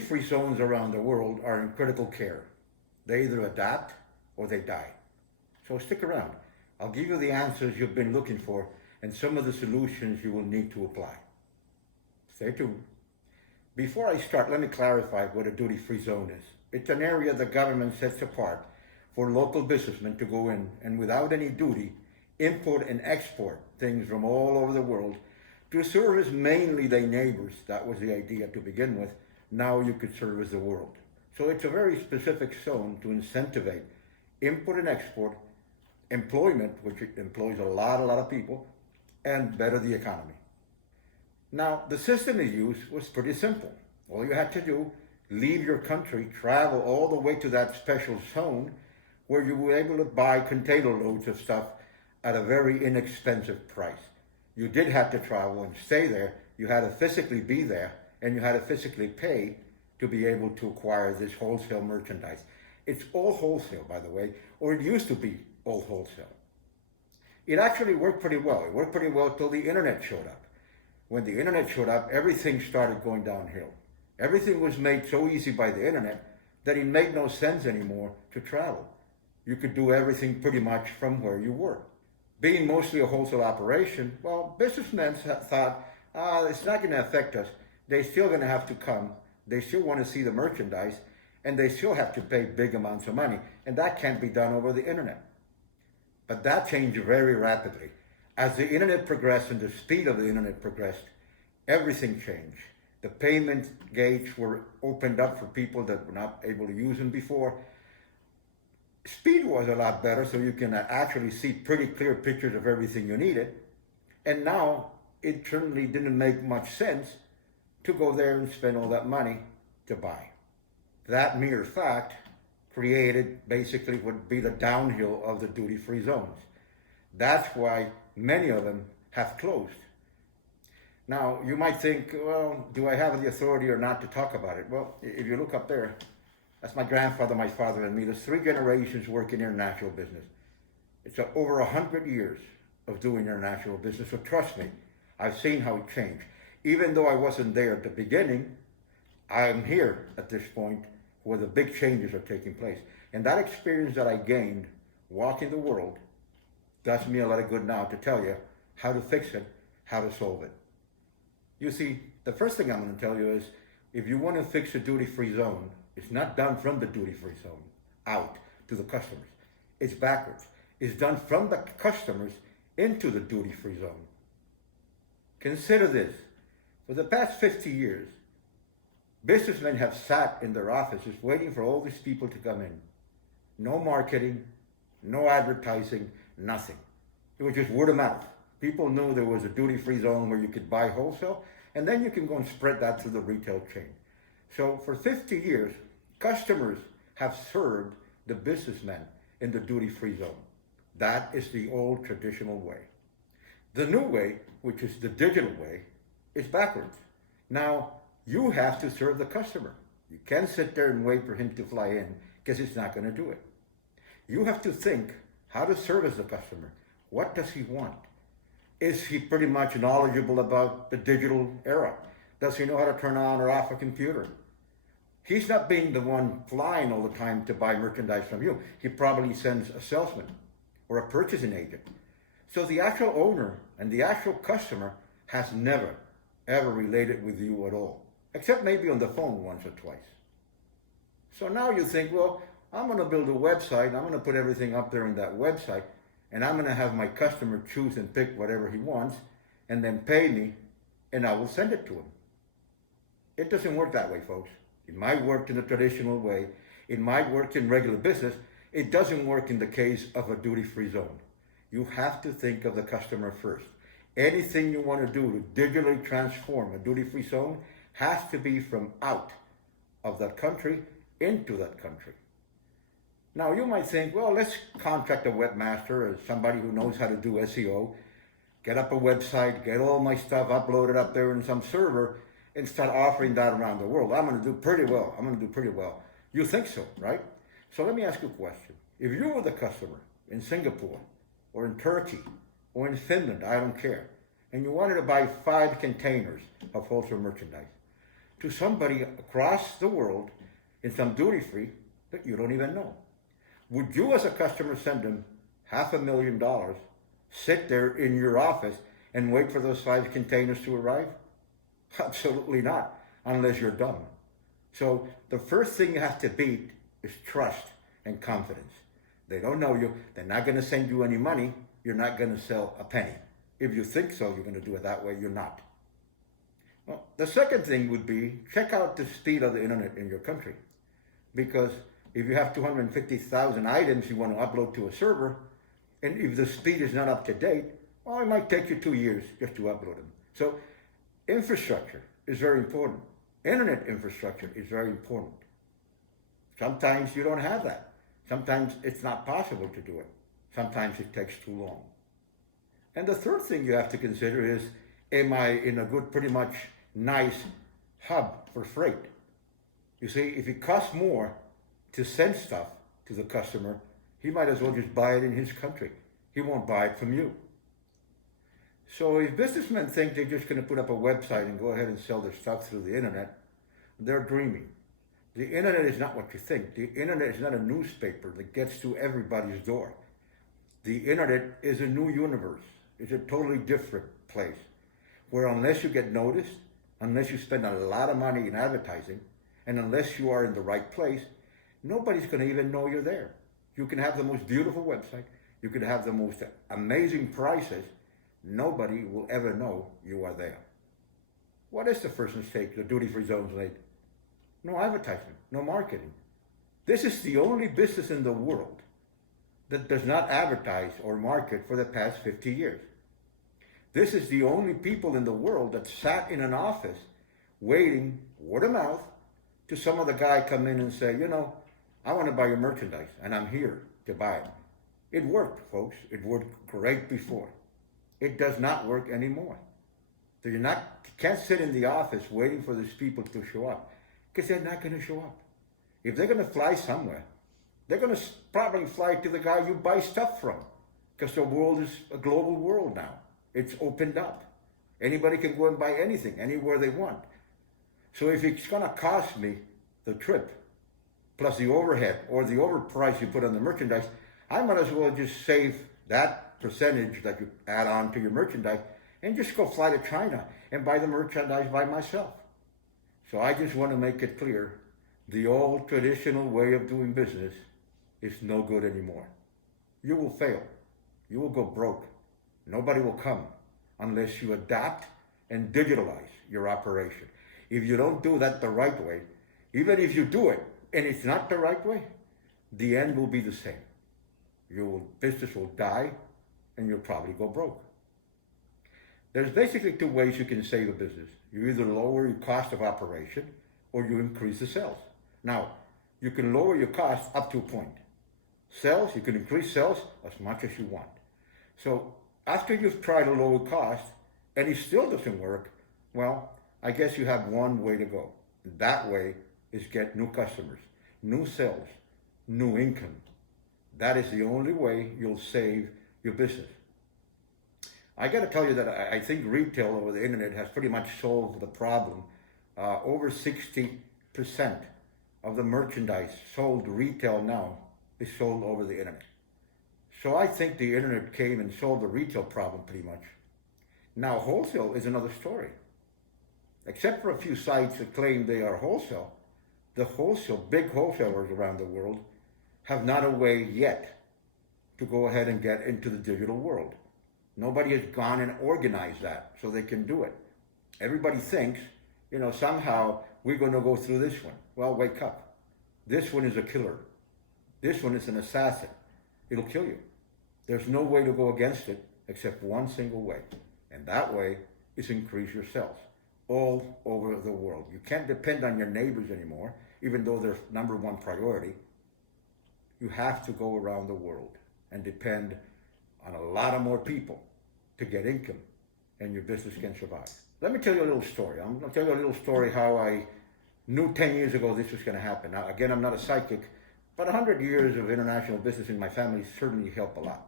duty-free zones around the world are in critical care. They either adapt or they die. So stick around. I'll give you the answers you've been looking for and some of the solutions you will need to apply. Stay tuned. Before I start, let me clarify what a duty-free zone is. It's an area the government sets apart for local businessmen to go in and without any duty, import and export things from all over the world to service mainly their neighbors. That was the idea to begin with. Now you could service the world. So it's a very specific zone to incentivize import and export, employment, which employs a lot of people, and better the economy. Now, the system they used was pretty simple. All you had to do, leave your country, travel all the way to that special zone where you were able to buy container loads of stuff at a very inexpensive price. You did have to travel and stay there. You had to physically be there, and you had to physically pay to be able to acquire this wholesale merchandise. It's all wholesale, by the way, or it used to be all wholesale. It actually worked pretty well. It worked pretty well till the internet showed up. When the internet showed up, everything started going downhill. Everything was made so easy by the internet that it made no sense anymore to travel. You could do everything pretty much from where you were. Being mostly a wholesale operation, well, businessmen thought, it's not going to affect us. They're still going to have to come. They still want to see the merchandise, and they still have to pay big amounts of money, and that can't be done over the internet. But that changed very rapidly. As the internet progressed and the speed of the internet progressed, everything changed. The payment gates were opened up for people that were not able to use them before. Speed was a lot better, so you can actually see pretty clear pictures of everything you needed. And now it certainly didn't make much sense to go there and spend all that money to buy. That mere fact created basically what would be the downhill of the duty-free zones. That's why many of them have closed. Now, you might think, well, do I have the authority or not to talk about it? Well, if you look up there, that's my grandfather, my father, and me. There's 3 generations working international business. It's over 100 years of doing international business, so trust me, I've seen how it changed. Even though I wasn't there at the beginning, I'm here at this point where the big changes are taking place. And that experience that I gained walking the world does me a lot of good now to tell you how to fix it, how to solve it. You see, the first thing I'm going to tell you is, if you want to fix a duty-free zone, it's not done from the duty-free zone out to the customers. It's backwards. It's done from the customers into the duty-free zone. Consider this. For the past 50 years, businessmen have sat in their offices waiting for all these people to come in. No marketing, no advertising, nothing. It was just word of mouth. People knew there was a duty-free zone where you could buy wholesale, and then you can go and spread that through the retail chain. So for 50 years, customers have served the businessmen in the duty-free zone. That is the old traditional way. The new way, which is the digital way, is backwards. Now, you have to serve the customer. You can't sit there and wait for him to fly in, because he's not going to do it. You have to think how to service the customer. What does he want? Is he pretty much knowledgeable about the digital era? Does he know how to turn on or off a computer? He's not being the one flying all the time to buy merchandise from you. He probably sends a salesman or a purchasing agent. So the actual owner and the actual customer has never, ever related with you at all, except maybe on the phone once or twice. So now you think, well, I'm going to build a website. I'm going to put everything up there in that website, and I'm going to have my customer choose and pick whatever he wants and then pay me, and I will send it to him. It doesn't work that way, folks. It might work in the traditional way. It might work in regular business. It doesn't work in the case of a duty-free zone. You have to think of the customer first. Anything you want to do to digitally transform a duty-free zone has to be from out of that country into that country. Now, you might think, well, let's contract a webmaster or somebody who knows how to do SEO, get up a website, get all my stuff uploaded up there in some server, and start offering that around the world. I'm going to do pretty well. You think so, right? So let me ask you a question. If you were the customer in Singapore or in Turkey or in Finland, I don't care, and you wanted to buy 5 containers of wholesale merchandise, to somebody across the world in some duty free that you don't even know. Would you as a customer send them $500,000, sit there in your office and wait for those 5 containers to arrive? Absolutely not, unless you're dumb. So the first thing you have to beat is trust and confidence. They don't know you. They're not going to send you any money. You're not going to sell a penny. If you think so, you're going to do it that way. You're not. Well, the second thing would be check out the speed of the internet in your country. Because if you have 250,000 items you want to upload to a server, and if the speed is not up to date, well, it might take you 2 years just to upload them. So infrastructure is very important. Internet infrastructure is very important. Sometimes you don't have that. Sometimes it's not possible to do it. Sometimes it takes too long. And the third thing you have to consider is, am I in a good, pretty much nice hub for freight? You see, if it costs more to send stuff to the customer, he might as well just buy it in his country. He won't buy it from you. So if businessmen think they're just going to put up a website and go ahead and sell their stuff through the internet, they're dreaming. The internet is not what you think. The internet is not a newspaper that gets to everybody's door. The internet is a new universe. It's a totally different place where unless you get noticed, unless you spend a lot of money in advertising, and unless you are in the right place, nobody's going to even know you're there. You can have the most beautiful website. You can have the most amazing prices. Nobody will ever know you are there. What is the first mistake the duty-free zones made? No advertising, no marketing. This is the only business in the world that does not advertise or market for the past 50 years. This is the only people in the world that sat in an office waiting, word of mouth, to some other guy come in and say, you know, I want to buy your merchandise and I'm here to buy it. It worked, folks. It worked great before. It does not work anymore. So you can't sit in the office waiting for these people to show up, because they're not going to show up. If they're going to fly somewhere, they're going to probably fly to the guy you buy stuff from, because the world is a global world now. It's opened up. Anybody can go and buy anything, anywhere they want. So if it's going to cost me the trip, plus the overhead or the overprice you put on the merchandise, I might as well just save that percentage that you add on to your merchandise and just go fly to China and buy the merchandise by myself. So I just want to make it clear, the old traditional way of doing business is no good anymore. You will fail. You will go broke. Nobody will come unless you adapt and digitalize your operation. If you don't do that the right way, even if you do it and it's not the right way, the end will be the same. Your business will die and you'll probably go broke. There's basically 2 ways you can save a business. You either lower your cost of operation or you increase the sales. Now, you can lower your cost up to a point. Sales, you can increase sales as much as you want. So after you've tried a lower cost and it still doesn't work, well, I guess you have one way to go. That way is get new customers, new sales, new income. That is the only way you'll save your business. I got to tell you that I think retail over the internet has pretty much solved the problem. Over 60% of the merchandise sold retail now is sold over the internet. So I think the internet came and solved the retail problem pretty much. Now wholesale is another story. Except for a few sites that claim they are wholesale, the big wholesalers around the world have not a way yet to go ahead and get into the digital world. Nobody has gone and organized that so they can do it. Everybody thinks, somehow we're going to go through this one. Well, wake up. This one is a killer. This one is an assassin. It'll kill you. There's no way to go against it except one single way. And that way is increase your sales all over the world. You can't depend on your neighbors anymore, even though they're number one priority. You have to go around the world and depend on a lot of more people to get income, and your business can survive. Let me tell you a little story. I'm going to tell you a little story how I knew 10 years ago this was going to happen. Now, again, I'm not a psychic, but 100 years of international business in my family certainly helped a lot.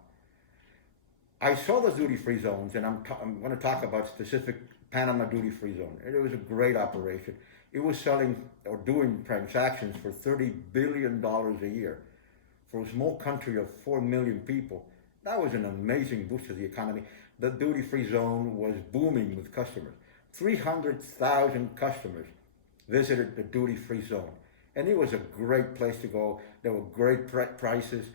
I saw the duty-free zones, and I'm going to talk about specific Panama duty-free zone. It was a great operation. It was selling or doing transactions for $30 billion a year. For a small country of 4 million people, that was an amazing boost to the economy. The duty-free zone was booming with customers. 300,000 customers visited the duty-free zone. And it was a great place to go. There were great prices.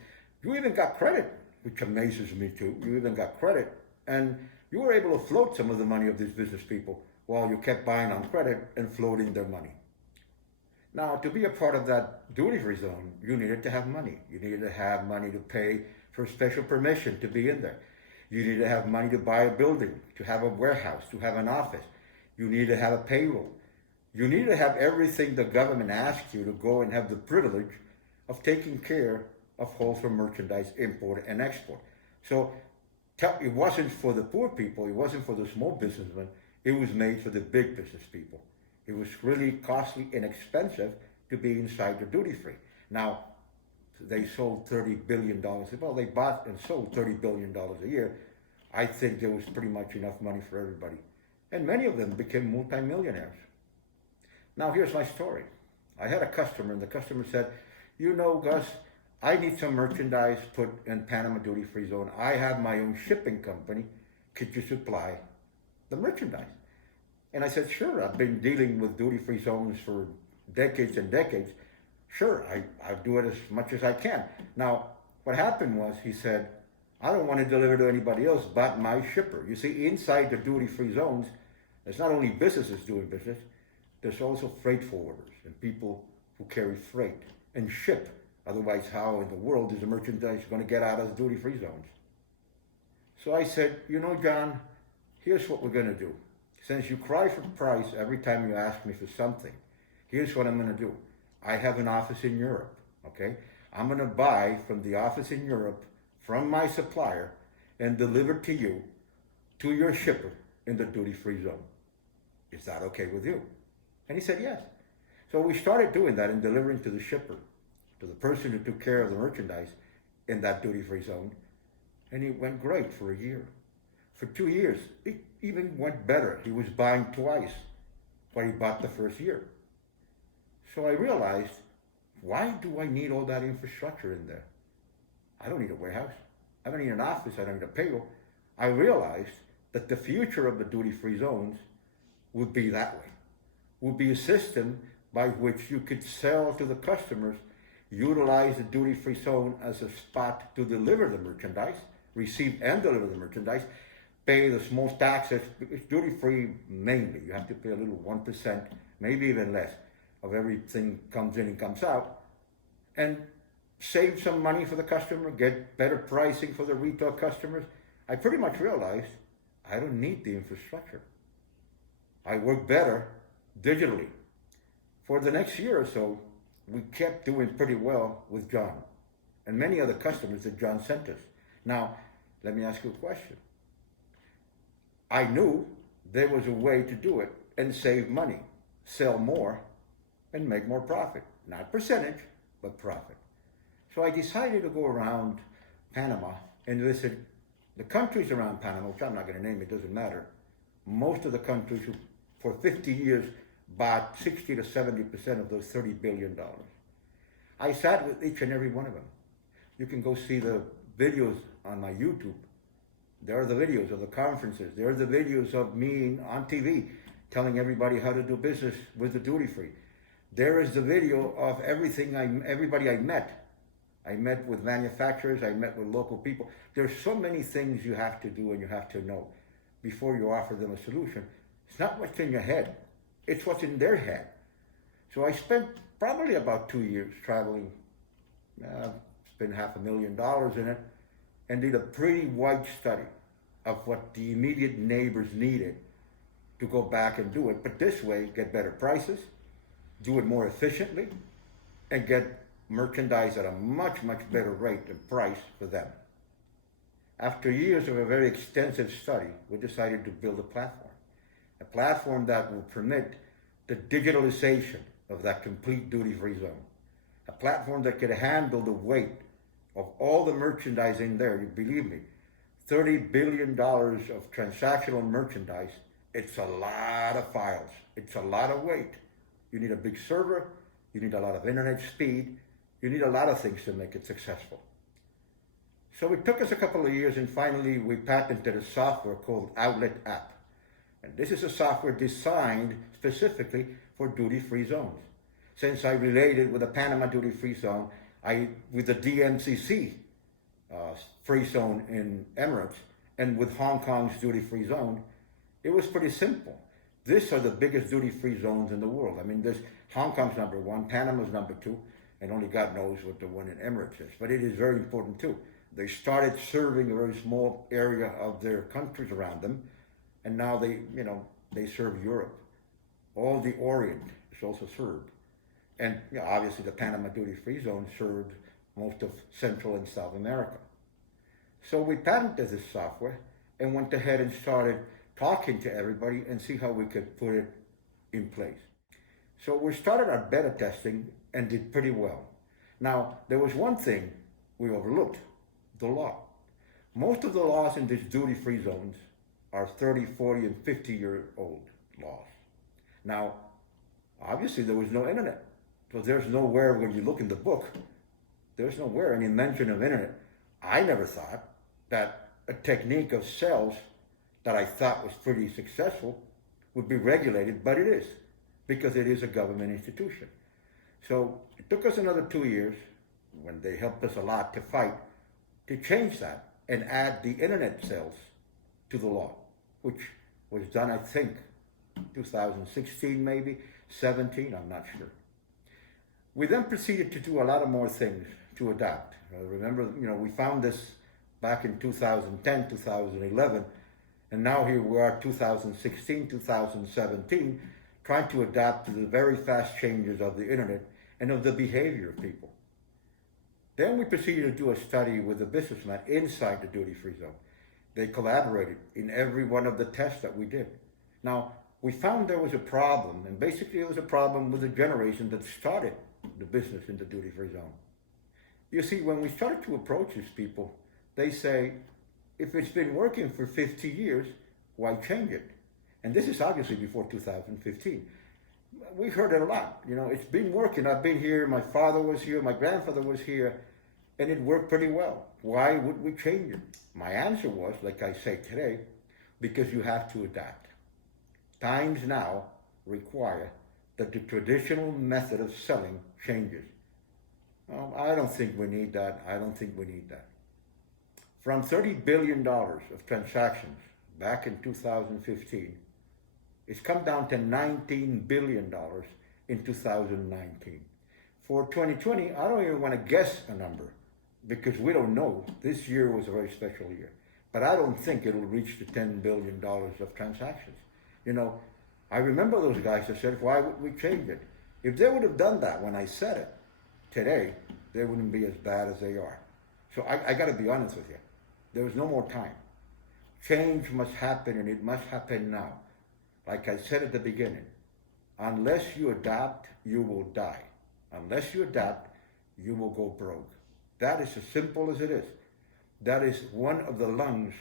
You even got credit, which amazes me too. You even got credit. And you were able to float some of the money of these business people while you kept buying on credit and floating their money. Now, to be a part of that duty-free zone, you needed to have money. You needed to have money to pay for special permission to be in there. You needed to have money to buy a building, to have a warehouse, to have an office. You needed to have a payroll. You needed to have everything the government asked you to go and have the privilege of taking care of wholesale merchandise import and export. So it wasn't for the poor people, it wasn't for the small businessmen, it was made for the big business people. It was really costly and expensive to be inside the duty free. Now, they sold $30 billion. Well, they bought and sold $30 billion a year. I think there was pretty much enough money for everybody. And many of them became multimillionaires. Now, here's my story. I had a customer, and the customer said, you know, Gus, I need some merchandise put in Panama duty-free zone. I have my own shipping company. Could you supply the merchandise? And I said, sure, I've been dealing with duty-free zones for decades and decades. Sure, I'll do it as much as I can. Now, what happened was, he said, I don't want to deliver to anybody else but my shipper. You see, inside the duty-free zones, there's not only businesses doing business, there's also freight forwarders and people who carry freight and ship. Otherwise, how in the world is the merchandise going to get out of the duty-free zones? So I said, you know, John, here's what we're going to do. Since you cry for price every time you ask me for something, here's what I'm going to do. I have an office in Europe, okay? I'm going to buy from the office in Europe, from my supplier, and deliver to you, to your shipper in the duty-free zone. Is that okay with you? And he said, yes. So we started doing that and delivering to the shipper, to the person who took care of the merchandise in that duty-free zone. And it went great for a year. For 2 years, it even went better. He was buying twice what he bought the first year. So I realized, why do I need all that infrastructure in there? I don't need a warehouse. I don't need an office. I don't need a payroll. I realized that the future of the duty-free zones would be that way. Would be a system by which you could sell to the customers, utilize the duty-free zone as a spot to deliver the merchandise, receive and deliver the merchandise, pay the small taxes. It's duty-free mainly. You have to pay a little 1%, maybe even less, of everything comes in and comes out, and save some money for the customer, get better pricing for the retail customers. I pretty much realized I don't need the infrastructure. I work better digitally. For the next year or so, we kept doing pretty well with John and many other customers that John sent us. Now, let me ask you a question. I knew there was a way to do it and save money, sell more, and make more profit. Not percentage, but profit. So I decided to go around Panama and visit the countries around Panama, which I'm not going to name, it doesn't matter. Most of the countries who, for 50 years, bought 60 to 70% of those $30 billion. I sat with each and every one of them. You can go see the videos on my YouTube. There are the videos of the conferences. There are the videos of me on TV telling everybody how to do business with the duty free. There is the video of everybody I met. I met with manufacturers, I met with local people. There's so many things you have to do and you have to know before you offer them a solution. It's not what's in your head, it's what's in their head. So I spent probably about 2 years traveling, spent $500,000 in it, and did a pretty wide study of what the immediate neighbors needed to go back and do it. But this way, get better prices, do it more efficiently, and get merchandise at a much, much better rate and price for them. After years of a very extensive study, we decided to build a platform that will permit the digitalization of that complete duty-free zone, a platform that could handle the weight of all the merchandise in there. You believe me, $30 billion of transactional merchandise, it's a lot of files, it's a lot of weight. You need a big server, you need a lot of internet speed, you need a lot of things to make it successful. So it took us a couple of years, and finally we patented a software called Outlet App. And this is a software designed specifically for duty-free zones. Since I related with the Panama duty-free zone, with the DMCC free zone in Emirates, and with Hong Kong's duty-free zone, it was pretty simple. These are the biggest duty-free zones in the world. I mean, Hong Kong's number one, Panama's number two, and only God knows what the one in Emirates is. But it is very important too. They started serving a very small area of their countries around them, and now they serve Europe. All the Orient is also served. And obviously the Panama duty-free zone served most of Central and South America. So we patented this software and went ahead and started talking to everybody and see how we could put it in place. So we started our beta testing and did pretty well. Now, there was one thing we overlooked, the law. Most of the laws in these duty-free zones are 30, 40, and 50-year-old laws. Now, obviously there was no internet. So there's nowhere, when you look in the book, there's nowhere any mention of internet. I never thought that a technique of sales that I thought was pretty successful would be regulated, but it is, because it is a government institution. So it took us another 2 years, when they helped us a lot to fight, to change that and add the internet sales to the law, which was done, I think, 2016 maybe, 17, I'm not sure. We then proceeded to do a lot of more things to adapt. Remember, we found this back in 2010, 2011, and now here we are, 2016, 2017, trying to adapt to the very fast changes of the internet and of the behavior of people. Then we proceeded to do a study with a businessman inside the duty-free zone. They collaborated in every one of the tests that we did. Now, we found there was a problem, and basically it was a problem with the generation that started the business in the duty-free zone. You see, when we started to approach these people, they say, if it's been working for 50 years, why change it? And this is obviously before 2015. We heard it a lot. It's been working. I've been here, my father was here, my grandfather was here, and it worked pretty well. Why would we change it? My answer was, like I say today, because you have to adapt. Times now require that the traditional method of selling changes. Well, I don't think we need that. From $30 billion of transactions back in 2015, it's come down to $19 billion in 2019. For 2020, I don't even want to guess a number because we don't know. This year was a very special year. But I don't think it'll reach the $10 billion of transactions. I remember those guys that said, why would we change it? If they would have done that when I said it today, they wouldn't be as bad as they are. So I got to be honest with you. There was no more time. Change must happen, and it must happen now. Like I said at the beginning, unless you adapt, you will die. Unless you adapt, you will go broke. That is as simple as it is. That is one of the lungs.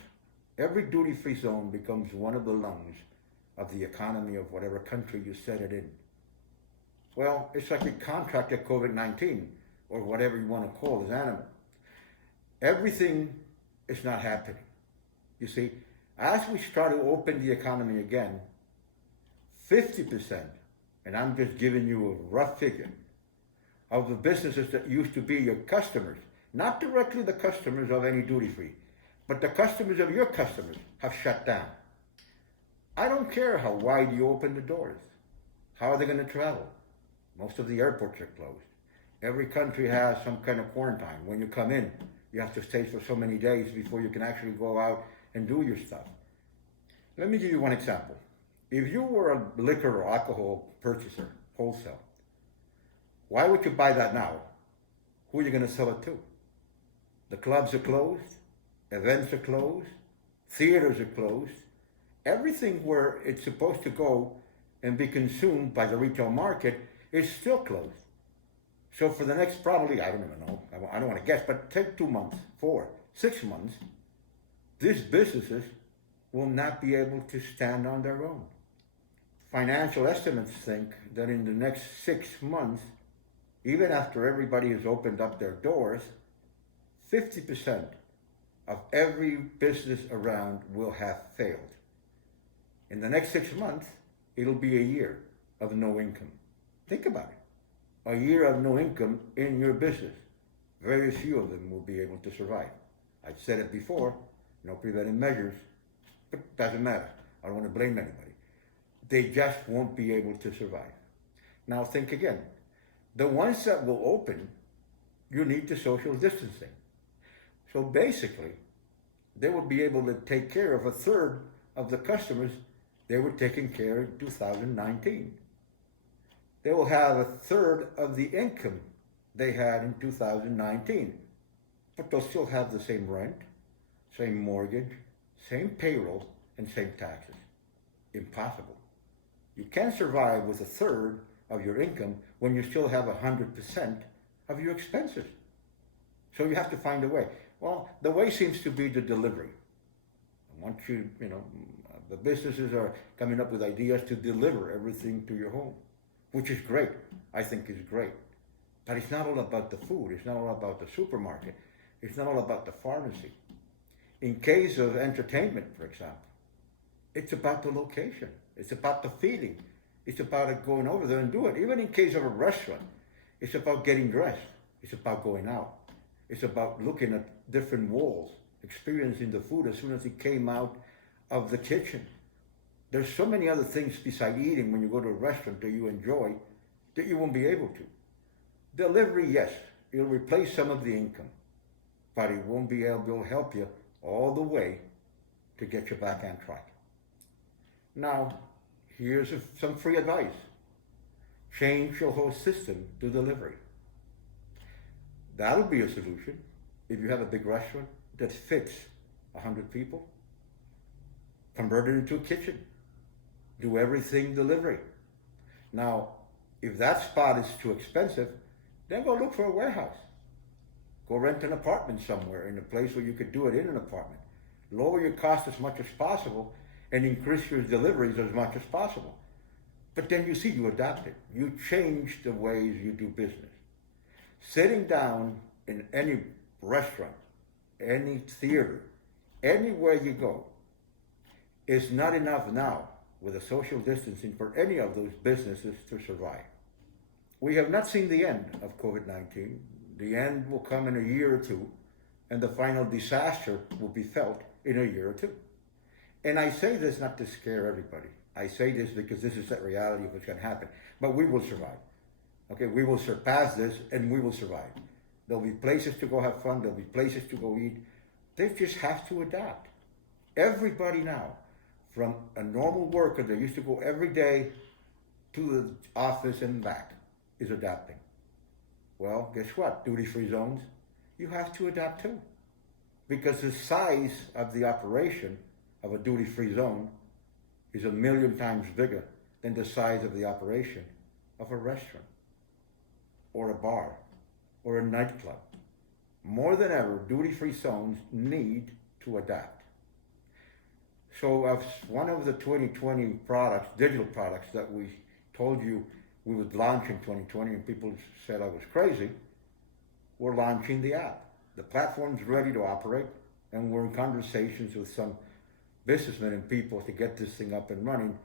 Every duty-free zone becomes one of the lungs of the economy of whatever country you set it in. Well, it's like you contracted COVID-19 or whatever you want to call this animal. Everything is not happening. You see, as we start to open the economy again, 50%, and I'm just giving you a rough figure, of the businesses that used to be your customers, not directly the customers of any duty-free, but the customers of your customers have shut down. I don't care how wide you open the doors. How are they going to travel? Most of the airports are closed. Every country has some kind of quarantine. When you come in, you have to stay for so many days before you can actually go out and do your stuff. Let me give you one example. If you were a liquor or alcohol purchaser, wholesale, why would you buy that now? Who are you going to sell it to? The clubs are closed, events are closed, theaters are closed. Everything where it's supposed to go and be consumed by the retail market is still closed. So for the next probably, I don't even know, I don't want to guess, but take 2 months, 4, 6 months, these businesses will not be able to stand on their own. financial estimates think that in the next 6 months, even after everybody has opened up their doors, 50% of every business around will have failed. In the next 6 months, it'll be a year of no income. Think about it. A year of no income in your business. Very few of them will be able to survive. I've said it before, no preventive measures, but it doesn't matter. I don't want to blame anybody. They just won't be able to survive. Now think again. The ones that will open, you need the social distancing. So basically, they will be able to take care of a third of the customers they were taking care of in 2019. They will have a third of the income they had in 2019, but they'll still have the same rent, same mortgage, same payroll, and same taxes. Impossible. You can't survive with a third of your income when you still have 100% of your expenses. So you have to find a way. Well, the way seems to be the delivery. Once the businesses are coming up with ideas to deliver everything to your home, which is great. I think is great. But it's not all about the food. It's not all about the supermarket. It's not all about the pharmacy. In case of entertainment, for example, it's about the location. It's about the feeling. It's about going over there and do it. Even in case of a restaurant, it's about getting dressed. It's about going out. It's about looking at different walls, experiencing the food as soon as it came out of the kitchen. There's so many other things beside eating when you go to a restaurant that you enjoy that you won't be able to. Delivery, yes, it'll replace some of the income, but it won't be able to help you all the way to get you back on track. Now, here's some free advice. Change your whole system to delivery. That'll be a solution. If you have a big restaurant that fits 100 people, convert it into a kitchen. Do everything delivery. Now, if that spot is too expensive, then go look for a warehouse. Go rent an apartment somewhere in a place where you could do it in an apartment. Lower your cost as much as possible and increase your deliveries as much as possible. But then you see, you adapt it. You change the ways you do business. Sitting down in any restaurant, any theater, anywhere you go, is not enough now with the social distancing for any of those businesses to survive. We have not seen the end of COVID-19. The end will come in a year or two, and the final disaster will be felt in a year or two. And I say this not to scare everybody. I say this because this is the reality of what's going to happen. But we will survive. Okay, we will surpass this and we will survive. There'll be places to go have fun. There'll be places to go eat. They just have to adapt. Everybody now, from a normal worker that used to go every day to the office and back, is adapting. Well, guess what? Duty-free zones, you have to adapt too. Because the size of the operation of a duty-free zone is 1,000,000 times bigger than the size of the operation of a restaurant or a bar or a nightclub. More than ever, duty-free zones need to adapt. So as one of the 2020 products, digital products that we told you we would launch in 2020 and people said I was crazy, we're launching the app. The platform's ready to operate and we're in conversations with some businessmen and people to get this thing up and running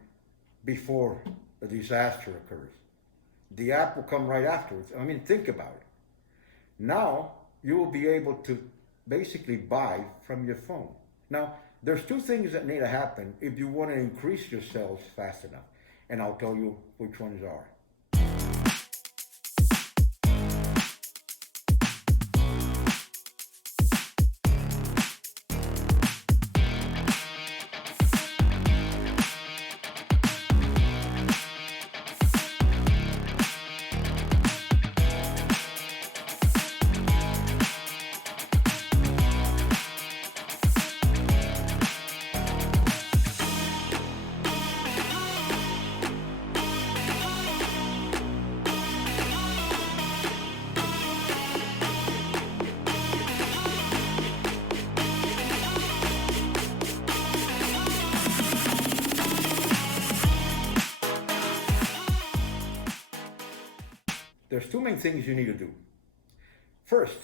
before a disaster occurs. The app will come right afterwards. I mean, think about it. Now, you will be able to basically buy from your phone. Now, there's two things that need to happen if you want to increase your sales fast enough. And I'll tell you which ones are. There's two main things you need to do. First,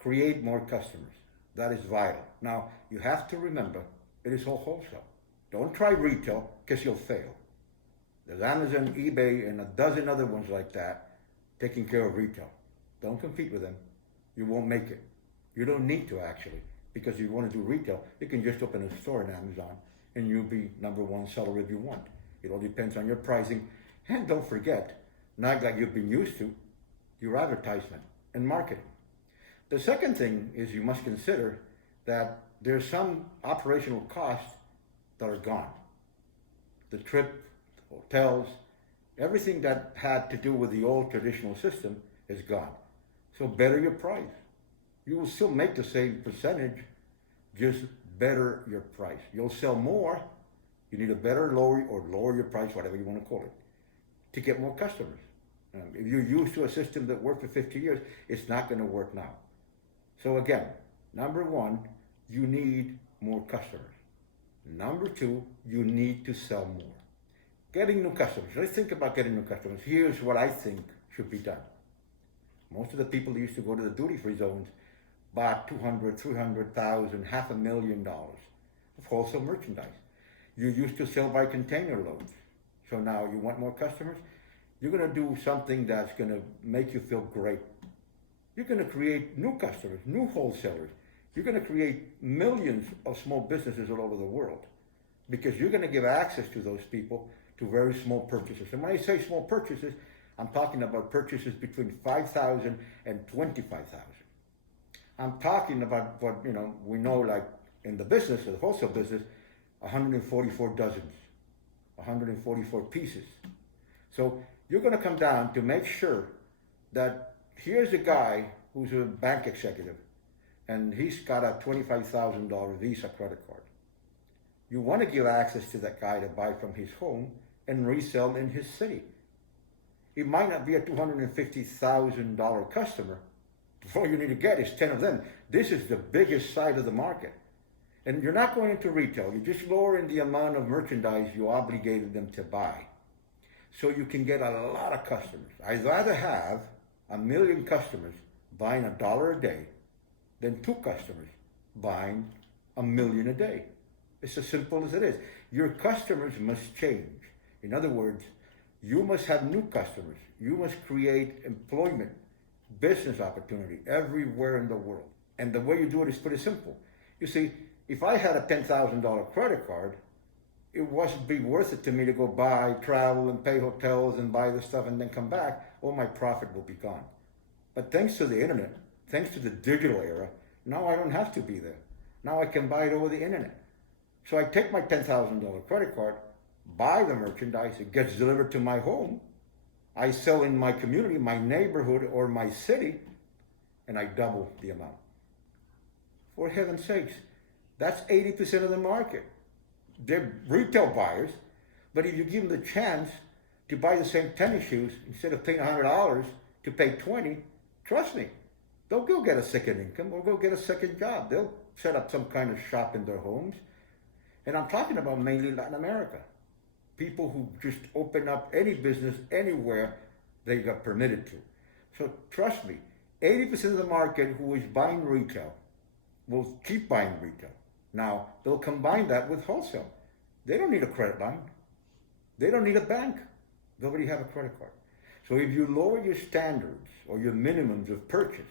create more customers. That is vital. Now, you have to remember, it is all wholesale. Don't try retail, because you'll fail. There's Amazon, eBay, and a dozen other ones like that taking care of retail. Don't compete with them. You won't make it. You don't need to, actually, because if you want to do retail, you can just open a store on Amazon and you'll be number one seller if you want. It all depends on your pricing. And don't forget, not like you've been used to, your advertisement and marketing. The second thing is you must consider that there's some operational costs that are gone. The trip, hotels, everything that had to do with the old traditional system is gone. So better your price. You will still make the same percentage, just better your price. You'll sell more. You need a better lower your price, whatever you want to call it, to get more customers. If you're used to a system that worked for 50 years, it's not going to work now. So again, number one, you need more customers. Number two, you need to sell more. Getting new customers. Let's think about getting new customers. Here's what I think should be done. Most of the people who used to go to the duty-free zones bought $200,000, $300,000, $500,000 of wholesale merchandise. You used to sell by container loads. So now you want more customers? You're going to do something that's going to make you feel great. You're going to create new customers, new wholesalers. You're going to create millions of small businesses all over the world because you're going to give access to those people to very small purchases. And when I say small purchases, I'm talking about purchases between $5,000 and $25,000. I'm talking about what, we know, like in the business, the wholesale business, 144 dozens, 144 pieces. So you're going to come down to make sure that here's a guy who's a bank executive and he's got a $25,000 Visa credit card. You want to give access to that guy to buy from his home and resell in his city. He might not be a $250,000 customer. All you need to get is 10 of them. This is the biggest side of the market. And you're not going into retail. You're just lowering the amount of merchandise you obligated them to buy. So you can get a lot of customers. I'd rather have 1 million customers buying $1 a day than 2 customers buying 1 million a day. It's as simple as it is. Your customers must change. In other words, you must have new customers. You must create employment, business opportunity everywhere in the world. And the way you do it is pretty simple. You see, if I had a $10,000 credit card, it wouldn't be worth it to me to go buy, travel, and pay hotels and buy the stuff and then come back. All my profit will be gone. But thanks to the internet, thanks to the digital era, now I don't have to be there. Now I can buy it over the internet. So I take my $10,000 credit card, buy the merchandise, it gets delivered to my home, I sell in my community, my neighborhood, or my city, and I double the amount. For heaven's sakes, that's 80% of the market. They're retail buyers, but if you give them the chance to buy the same tennis shoes, instead of paying $100 to pay $20, trust me, they'll go get a second income or go get a second job. They'll set up some kind of shop in their homes. And I'm talking about mainly Latin America. People who just open up any business anywhere they got permitted to. So trust me, 80% of the market who is buying retail will keep buying retail. Now, they'll combine that with wholesale. They don't need a credit line. They don't need a bank. They already have a credit card. So if you lower your standards or your minimums of purchase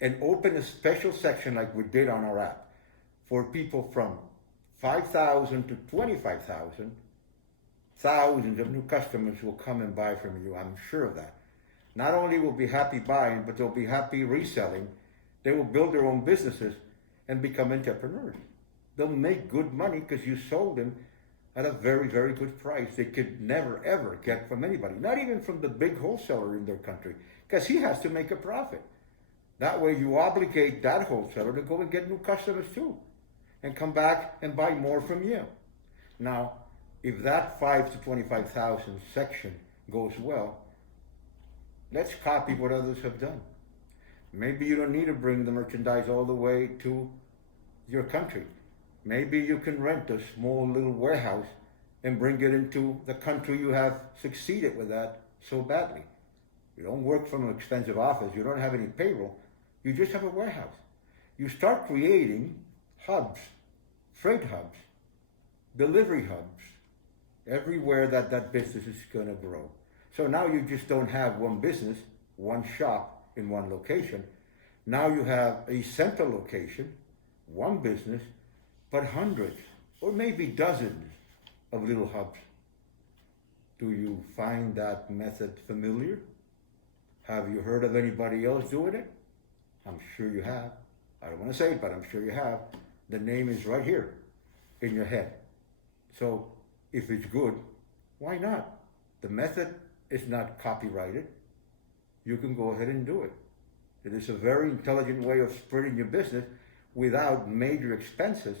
and open a special section like we did on our app for people from 5,000 to 25,000, thousands of new customers will come and buy from you. I'm sure of that. Not only will be happy buying, but they'll be happy reselling. They will build their own businesses and become entrepreneurs. They'll make good money because you sold them at a very, very good price they could never, ever get from anybody. Not even from the big wholesaler in their country, because he has to make a profit. That way you obligate that wholesaler to go and get new customers too and come back and buy more from you. Now, if that 5 to 25,000 section goes well, let's copy what others have done. Maybe you don't need to bring the merchandise all the way to your country. Maybe you can rent a small little warehouse and bring it into the country you have succeeded with that so badly. You don't work from an expensive office. You don't have any payroll. You just have a warehouse. You start creating hubs, freight hubs, delivery hubs, everywhere that business is going to grow. So now you just don't have one business, one shop in one location. Now you have a central location, one business, but hundreds or maybe dozens of little hubs. Do you find that method familiar? Have you heard of anybody else doing it? I'm sure you have. I don't want to say it, but I'm sure you have. The name is right here in your head. So if it's good, why not? The method is not copyrighted. You can go ahead and do it. It is a very intelligent way of spreading your business without major expenses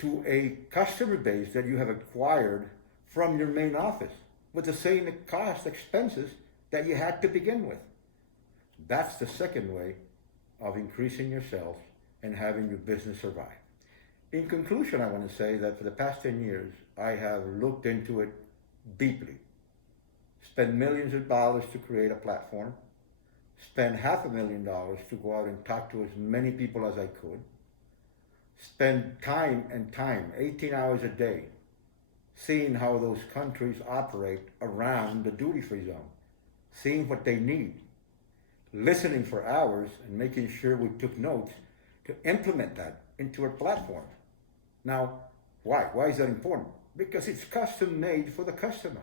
to a customer base that you have acquired from your main office with the same cost expenses that you had to begin with. That's the second way of increasing your sales and having your business survive. In conclusion, I want to say that for the past 10 years, I have looked into it deeply, spent millions of dollars to create a platform, spent $500,000 to go out and talk to as many people as I could, spend time, 18 hours a day, seeing how those countries operate around the duty-free zone, seeing what they need, listening for hours and making sure we took notes to implement that into our platform. Now, why? Why is that important? Because it's custom made for the customer.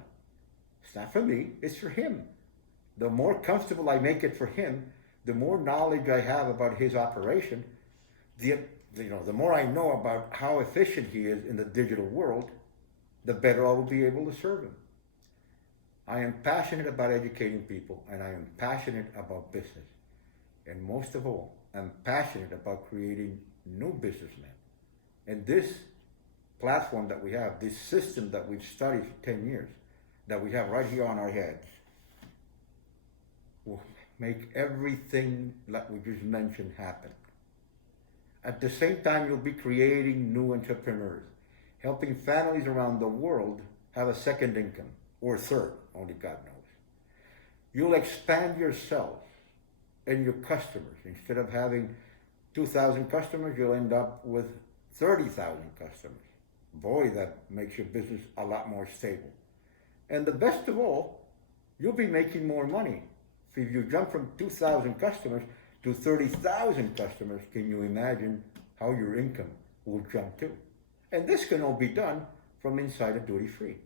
It's not for me, it's for him. The more comfortable I make it for him, the more knowledge I have about his operation, the more I know about how efficient he is in the digital world, the better I will be able to serve him. I am passionate about educating people, and I am passionate about business. And most of all, I'm passionate about creating new businessmen. And this platform that we have, this system that we've studied for 10 years, that we have right here on our heads, will make everything that we just mentioned happen. At the same time, you'll be creating new entrepreneurs, helping families around the world have a second income, or third, only God knows. You'll expand yourself and your customers. Instead of having 2,000 customers, you'll end up with 30,000 customers. Boy, that makes your business a lot more stable. And the best of all, you'll be making more money. If you jump from 2,000 customers to 30,000 customers, can you imagine how your income will jump to? And this can all be done from inside a duty-free.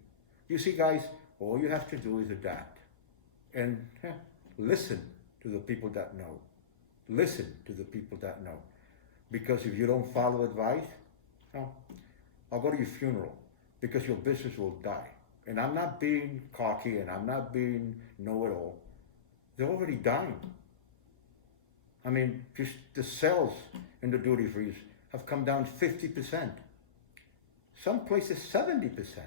You see, guys, all you have to do is adapt and listen to the people that know. Listen to the people that know. Because if you don't follow advice, I'll go to your funeral, because your business will die. And I'm not being cocky and I'm not being know-it-all. They're already dying. I mean, just the sales in the duty-frees have come down 50%. Some places 70%.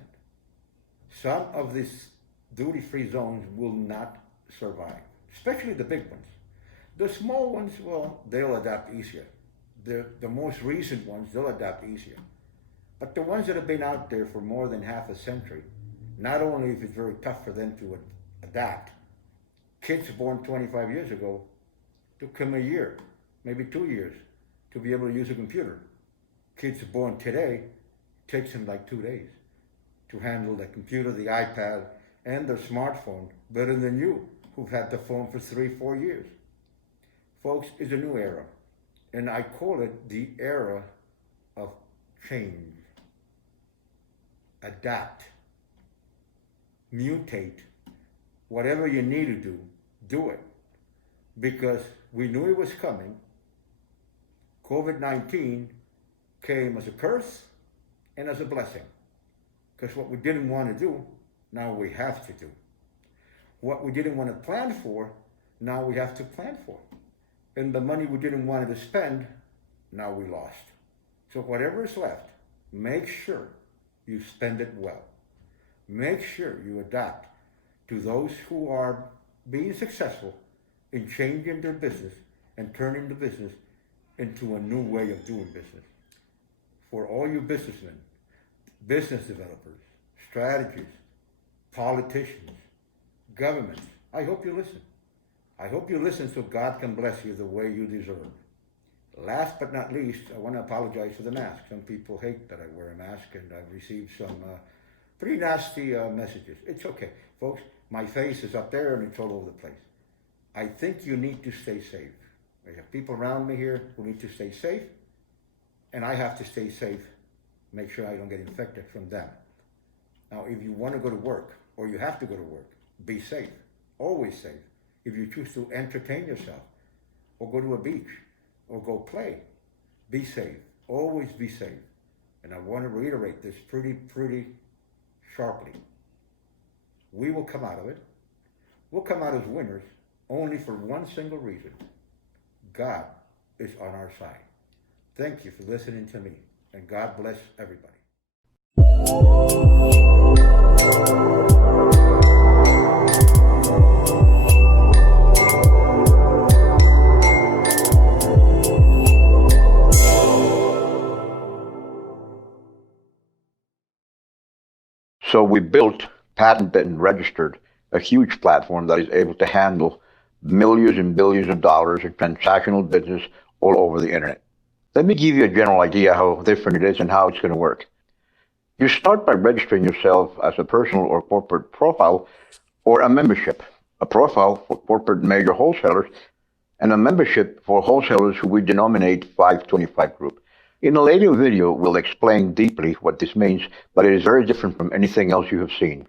Some of these duty-free zones will not survive, especially the big ones. The small ones, well, they'll adapt easier. The most recent ones, they'll adapt easier. But the ones that have been out there for more than half a century, not only is it very tough for them to adapt, kids born 25 years ago took them a year, maybe 2 years, to be able to use a computer. Kids born today, takes them like 2 days to handle the computer, the iPad, and their smartphone better than you, who've had the phone for 3-4 years. Folks, it's a new era, and I call it the era of change. Adapt, mutate, whatever you need to do it. Because we knew it was coming. COVID-19 came as a curse and as a blessing. Because what we didn't want to do, now we have to do. What we didn't want to plan for, now we have to plan for. And the money we didn't want to spend, now we lost. So whatever is left, make sure you spend it well. Make sure you adapt to those who are being successful in changing their business and turning the business into a new way of doing business. For all you businessmen, business developers, strategists, politicians, governments, I hope you listen. I hope you listen so God can bless you the way you deserve. Last but not least, I want to apologize for the mask. Some people hate that I wear a mask, and I've received some pretty nasty messages. It's okay, folks. My face is up there and it's all over the place. I think you need to stay safe. I have people around me here who need to stay safe, and I have to stay safe, make sure I don't get infected from them. Now, if you want to go to work, or you have to go to work, be safe, always safe. If you choose to entertain yourself, or go to a beach, or go play, be safe, always be safe. And I want to reiterate this pretty sharply. We will come out of it. We'll come out as winners only for one single reason. God is on our side. Thank you for listening to me, and God bless everybody. So we built, patented, and registered a huge platform that is able to handle millions and billions of dollars in transactional business all over the internet. Let me give you a general idea how different it is and how it's going to work. You start by registering yourself as a personal or corporate profile or a membership. A profile for corporate major wholesalers and a membership for wholesalers who we denominate 525 Group. In a later video, we'll explain deeply what this means, but it is very different from anything else you have seen.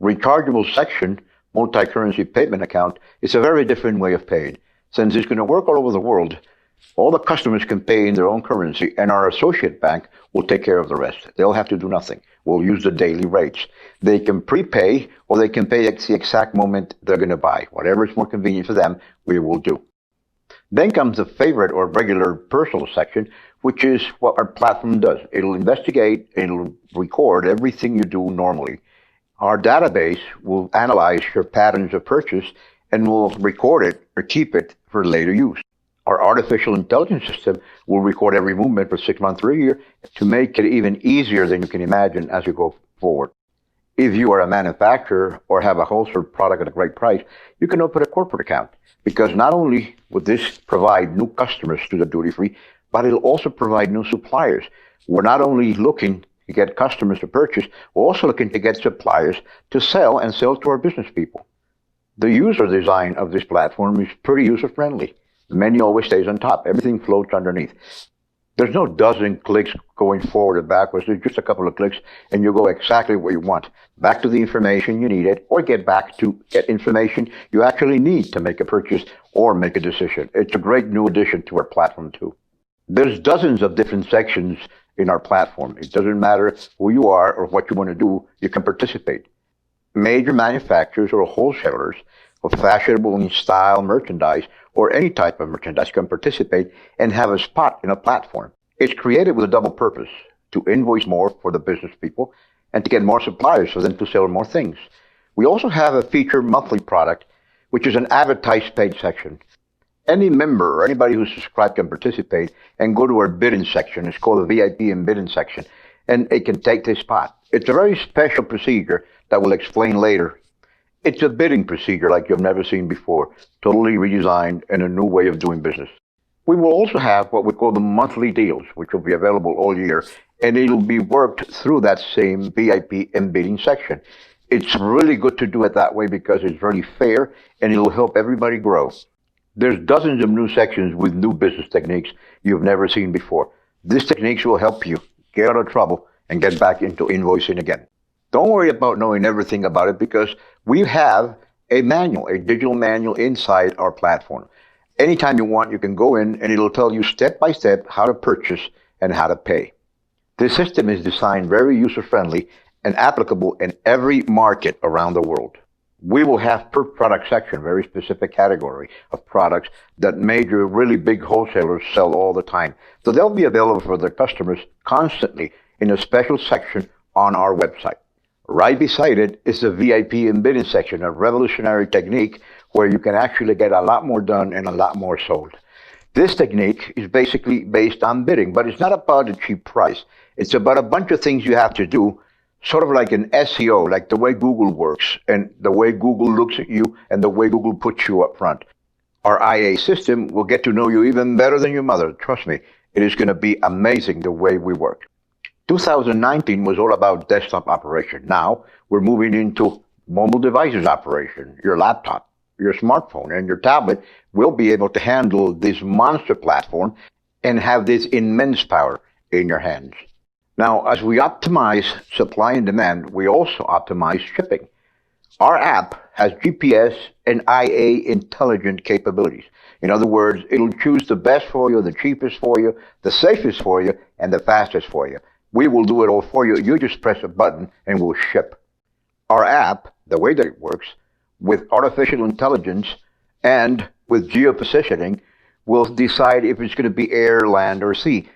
Rechargeable section, multi-currency payment account, is a very different way of paying. Since it's going to work all over the world, all the customers can pay in their own currency, and our associate bank will take care of the rest. They'll have to do nothing. We'll use the daily rates. They can prepay, or they can pay at the exact moment they're going to buy. Whatever is more convenient for them, we will do. Then comes the favorite or regular personal section, which is what our platform does. It'll investigate, it'll record everything you do normally. Our database will analyze your patterns of purchase and will record it or keep it for later use. Our artificial intelligence system will record every movement for 6 months or a year to make it even easier than you can imagine as you go forward. If you are a manufacturer or have a wholesale product at a great price, you can open a corporate account, because not only would this provide new customers to the duty-free, but it'll also provide new suppliers. We're not only looking to get customers to purchase, we're also looking to get suppliers to sell and sell to our business people. The user design of this platform is pretty user-friendly. The menu always stays on top. Everything floats underneath. There's no dozen clicks going forward or backwards. There's just a couple of clicks, and you go exactly where you want. Back to the information you needed, or get information you actually need to make a purchase or make a decision. It's a great new addition to our platform, too. There's dozens of different sections in our platform. It doesn't matter who you are or what you want to do, you can participate. Major manufacturers or wholesalers of fashionable in style merchandise or any type of merchandise can participate and have a spot in a platform. It's created with a double purpose: to invoice more for the business people and to get more suppliers for them to sell more things. We also have a featured monthly product, which is an advertised paid section. Any member or anybody who's subscribed can participate and go to our bidding section. It's called the VIP and bidding section, and it can take this spot. It's a very special procedure that we'll explain later. It's a bidding procedure like you've never seen before, totally redesigned and a new way of doing business. We will also have what we call the monthly deals, which will be available all year, and it'll be worked through that same VIP and bidding section. It's really good to do it that way because it's really fair and it'll help everybody grow. There's dozens of new sections with new business techniques you've never seen before. These techniques will help you get out of trouble and get back into invoicing again. Don't worry about knowing everything about it, because we have a manual, a digital manual inside our platform. Anytime you want, you can go in and it'll tell you step by step how to purchase and how to pay. This system is designed very user-friendly and applicable in every market around the world. We will have per product section, very specific category of products that major, really big wholesalers sell all the time. So they'll be available for their customers constantly in a special section on our website. Right beside it is the VIP and bidding section, a revolutionary technique where you can actually get a lot more done and a lot more sold. This technique is basically based on bidding, but it's not about a cheap price. It's about a bunch of things you have to do, sort of like an SEO, like the way Google works and the way Google looks at you and the way Google puts you up front. Our IA system will get to know you even better than your mother. Trust me, it is going to be amazing the way we work. 2019 was all about desktop operation. Now we're moving into mobile devices operation. Your laptop, your smartphone, and your tablet will be able to handle this monster platform and have this immense power in your hands. Now, as we optimize supply and demand, we also optimize shipping. Our app has GPS and IA intelligent capabilities. In other words, it'll choose the best for you, the cheapest for you, the safest for you, and the fastest for you. We will do it all for you. You just press a button and we'll ship. Our app, the way that it works, with artificial intelligence and with geopositioning, will decide if it's going to be air, land, or sea.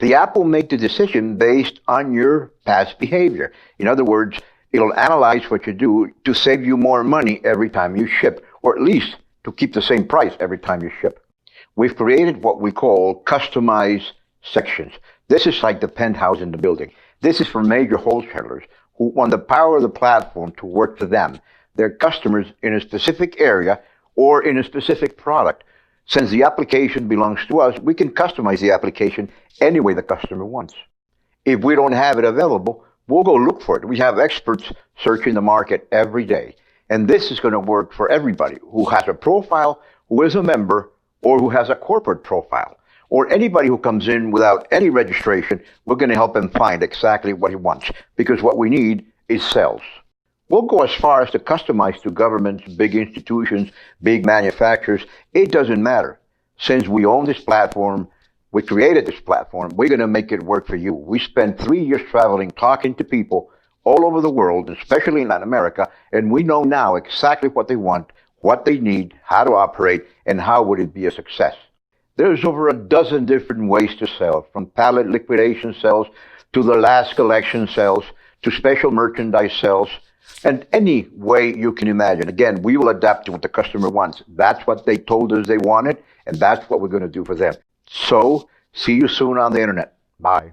The app will make the decision based on your past behavior. In other words, it'll analyze what you do to save you more money every time you ship, or at least to keep the same price every time you ship. We've created what we call customized sections. This is like the penthouse in the building. This is for major wholesalers who want the power of the platform to work for them, their customers in a specific area or in a specific product. Since the application belongs to us, we can customize the application any way the customer wants. If we don't have it available, we'll go look for it. We have experts searching the market every day. And this is going to work for everybody who has a profile, who is a member, or who has a corporate profile. Or anybody who comes in without any registration, we're going to help him find exactly what he wants. Because what we need is sales. We'll go as far as to customize to governments, big institutions, big manufacturers. It doesn't matter. Since we own this platform, we created this platform, we're going to make it work for you. We spent 3 years traveling, talking to people all over the world, especially in Latin America, and we know now exactly what they want, what they need, how to operate, and how would it be a success. There's over a dozen different ways to sell, from pallet liquidation sales to the last collection sales to special merchandise sales, and any way you can imagine. Again, we will adapt to what the customer wants. That's what they told us they wanted, and that's what we're going to do for them. So, see you soon on the internet. Bye.